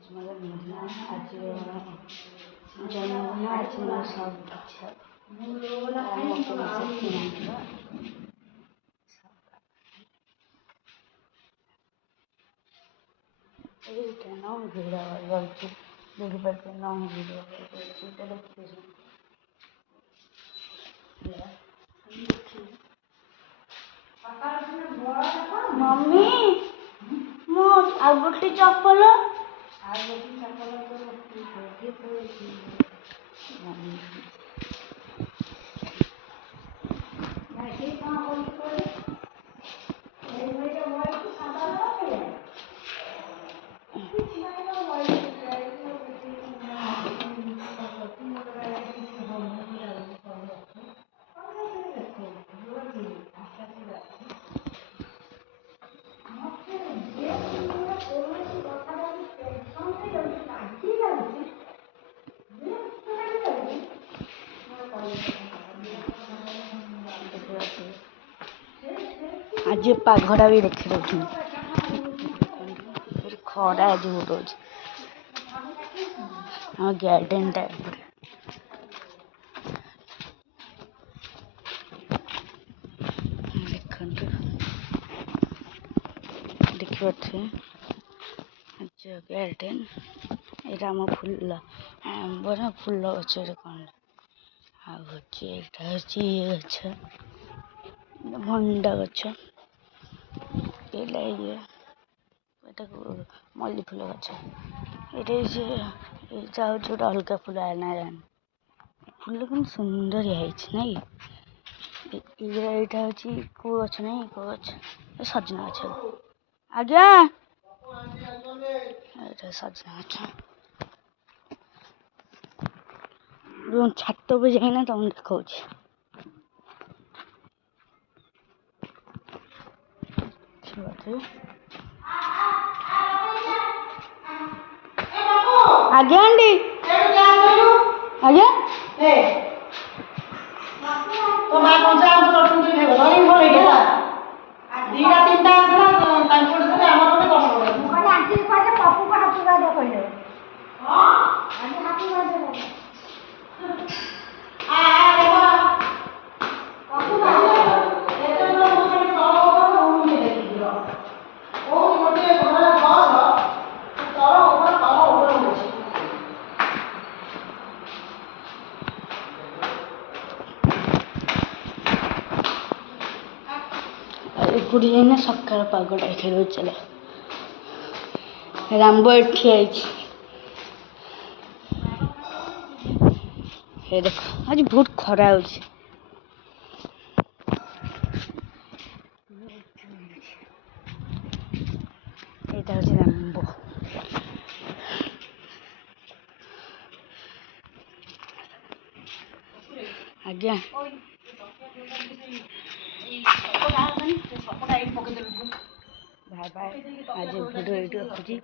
जन्मदिन आज जन्मदिन आज मैं सब लॉन्ग वीडियो देखिए लॉन्ग वीडियो मम्मी मो आ गोटे चप्पल आज पागड़ा भी देख रही खरा आज रोज हाँ गार्डन टाइप देखिए गार्डन यहाँ आम फूल बड़ा फूल गच कौन गछ भंडा गछ ये मल्ली फूल गछ ये अलग फूल आना फूल कौन सुंदर नहीं यहाँ कौ गछ नहीं कौ गछ सजना गछ आज्ञा सजना गछ छात पे जाइना तुम देखा आज्ञा आंटी आज्ञा तो मैं कौन सा आप तो तुम दिखे बता नहीं बोलेगी ना दीना तीनटा आंसर तांकुड़ से हमारे को कौन बोले मुझे आंटी को आके पप्पू को हाथ लगा दो कोई हां आंटी हाथ लगा दो आ देखो पप्पू का ये तो मुझे तो मुझे देखियो ओ मुझे बड़ा बॉस तो ऊपर गुड़ी जाइना सकाल पागटा खेल चल रामबो ठिया देख आज बहुत खरा हो रामबो आज्ञा बाय बाय आज वीडियो रखुची।